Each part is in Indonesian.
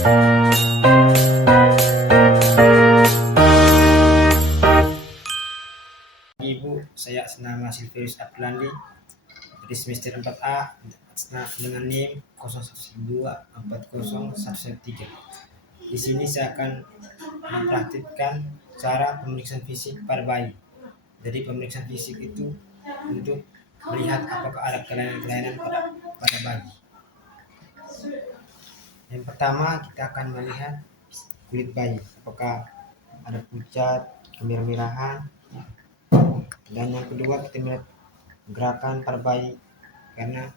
Ibu, saya nama Silvius Abdulandi dari semester 4A dengan NIM 0112401113. Di sini saya akan mempraktikkan cara pemeriksaan fisik pada bayi. Jadi pemeriksaan fisik itu untuk melihat apakah ada kelainan-kelainan pada bayi. Yang pertama kita akan melihat kulit bayi, apakah ada pucat, kemerah-merahan. Dan yang kedua kita melihat gerakan pada bayi, karena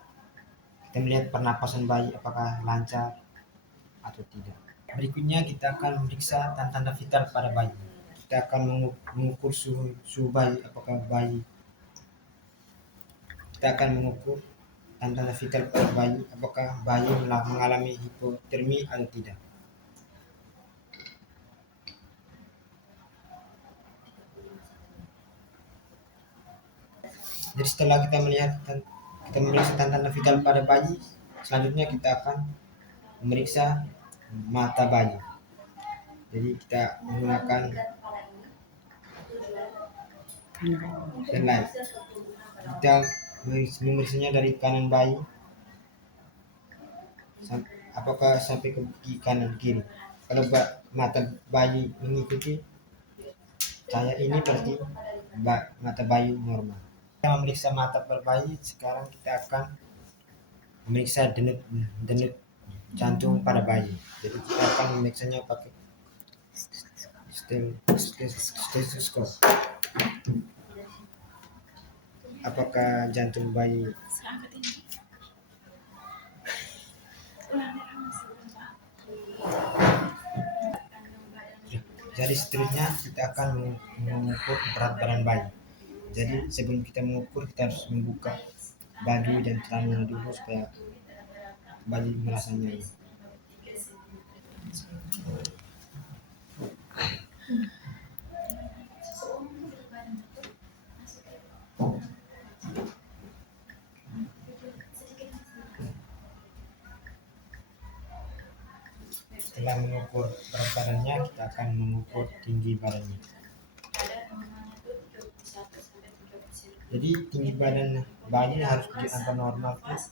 kita melihat pernapasan bayi apakah lancar atau tidak. Berikutnya kita akan memeriksa tanda-tanda vital pada bayi. Kita akan mengukur suhu bayi, apakah bayi. Kita akan mengukur tanda-tanda vital pada bayi, apakah bayi mengalami hipotermi atau tidak. Jadi setelah kita memeriksa tanda-tanda vital pada bayi, selanjutnya kita akan memeriksa mata bayi. Jadi kita menggunakan penlight. Kita memeriksanya dari kanan bayi, apakah sampai ke kanan kiri. Kalau mata bayi mengikuti cahaya ini, berarti mata bayi normal. Kita memeriksa mata bayi. Sekarang kita akan memeriksa denyut jantung pada bayi. Jadi kita akan memeriksanya pakai stetoskop. Apakah jantung bayi jadi seterusnya kita akan mengukur berat badan bayi. Jadi sebelum kita mengukur, kita harus membuka baju dan celananya dulu supaya bayi merasa nyaman. Setelah mengukur berat badannya, kita akan mengukur tinggi badannya. Jadi tinggi badan bayi harus di angka normal 30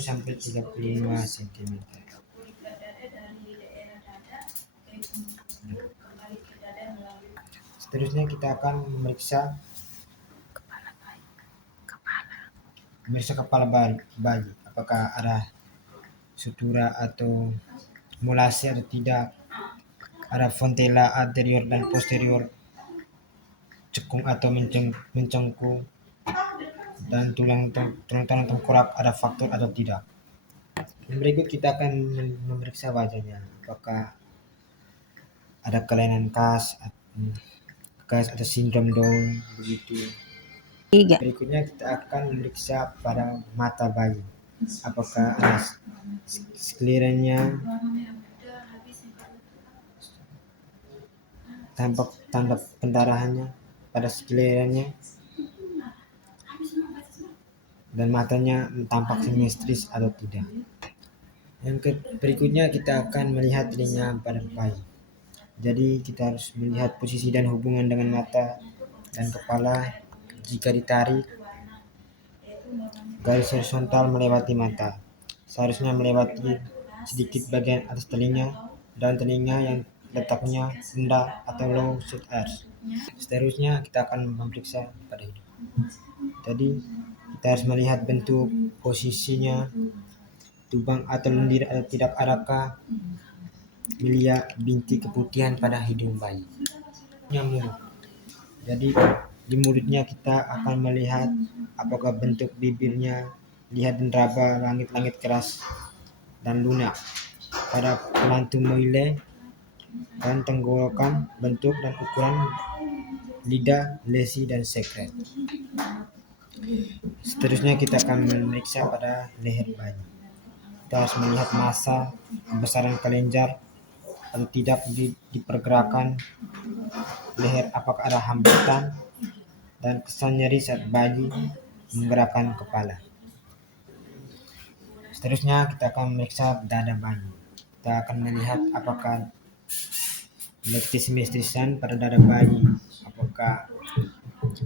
sampai 35 cm. Seterusnya kita akan memeriksa kepala bayi, apakah ada sutura atau molase atau tidak, ada fontela anterior dan posterior cekung atau mencengkung, dan tulang tengkorak ada faktor atau tidak. Berikut kita akan memeriksa wajahnya, apakah ada kelainan khas atau sindrom Down begitu. Berikutnya kita akan memeriksa pada mata bayi, apakah ada skleranya, tampak tanda pendarahannya pada skleranya, dan matanya tampak simetris atau tidak. Yang berikutnya kita akan melihat telinga pada bayi. Jadi kita harus melihat posisi dan hubungan dengan mata dan kepala. Jika ditarik, garis horizontal melewati mata, seharusnya melewati sedikit bagian atas telinga dan telinga yang letaknya rendah atau low short ears. Seterusnya kita akan memeriksa pada hidung. Tadi kita harus melihat bentuk, posisinya, lubang atau lendir atau tidak, adakah milia bintik keputihan pada hidung bayi. Mulut. Jadi di mulutnya kita akan melihat apakah bentuk bibirnya lihat dan raba, langit-langit keras dan lunak pada pelantung moile, dan tenggorokan, bentuk dan ukuran lidah, lesi dan sekret. Seterusnya kita akan memeriksa pada leher bayi. Kita harus melihat massa, kebesaran kelenjar atau tidak di pergerakan leher, apakah ada hambatan dan kesan nyeri saat bayi menggerakkan kepala. Seterusnya kita akan memeriksa dada bayi. Kita akan melihat apakah leptisimetrisan pada dada bayi, apakah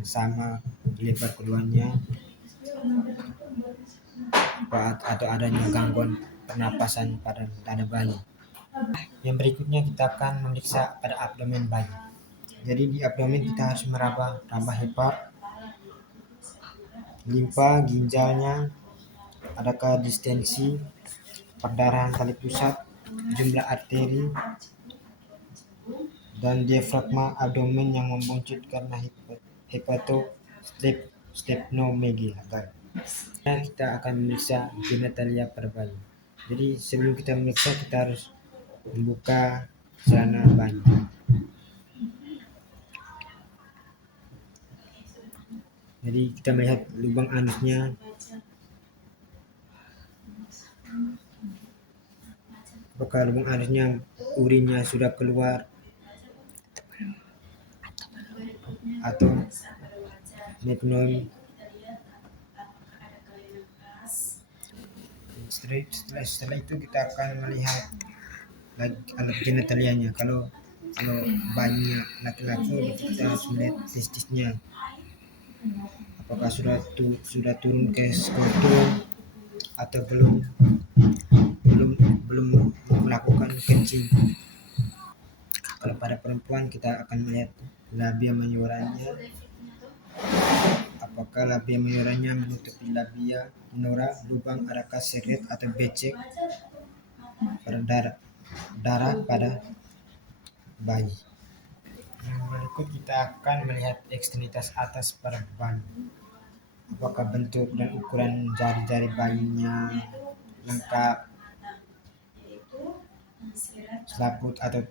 sama lebar keduanya atau adanya gangguan pernapasan pada dada bayi. Yang berikutnya kita akan memeriksa pada abdomen bayi. Jadi di abdomen kita harus meraba hepar, limpa, ginjalnya, adakah distensi, perdarahan tali pusat, jumlah arteri, dan diafragma abdomen yang membuncit karena hepatosplenomegaly. Kita akan memeriksa genitalia pada bayi. Jadi sebelum kita memeriksa kita harus membuka celana bayi. Jadi kita melihat lubang anusnya, apakah lubang anusnya urinnya sudah keluar atau meconium. Setelah itu kita akan melihat alat genitalianya. Kalau bayinya laki-laki kita harus melihat testisnya, apakah sudah turun ke skrotum atau belum melakukan kencing. Kalau pada perempuan kita akan melihat labia majoranya, apakah labia majoranya menutupi labia minora, lubang adakah seret atau becek pada darah pada bayi. Yang berikut kita akan melihat ekstremitas atas pada bayi, apakah bentuk dan ukuran jari-jari bayinya lengkap, selaput atau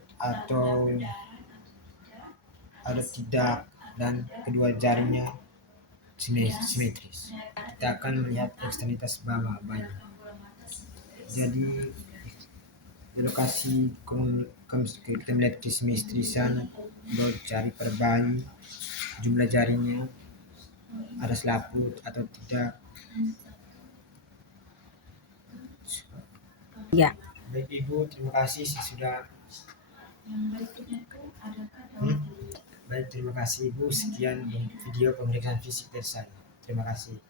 ada tidak, dan kedua jarinya simetris. Kita akan melihat ekstremitas bawah bayi. Jadi di lokasi kita melihat kesimetrisan baut jari per bayi, jumlah jarinya, ada selaput atau tidak. Ya. Baik Ibu, terima kasih sudah. Baik, terima kasih Ibu. Sekian video pemeriksaan fisik dari saya. Terima kasih.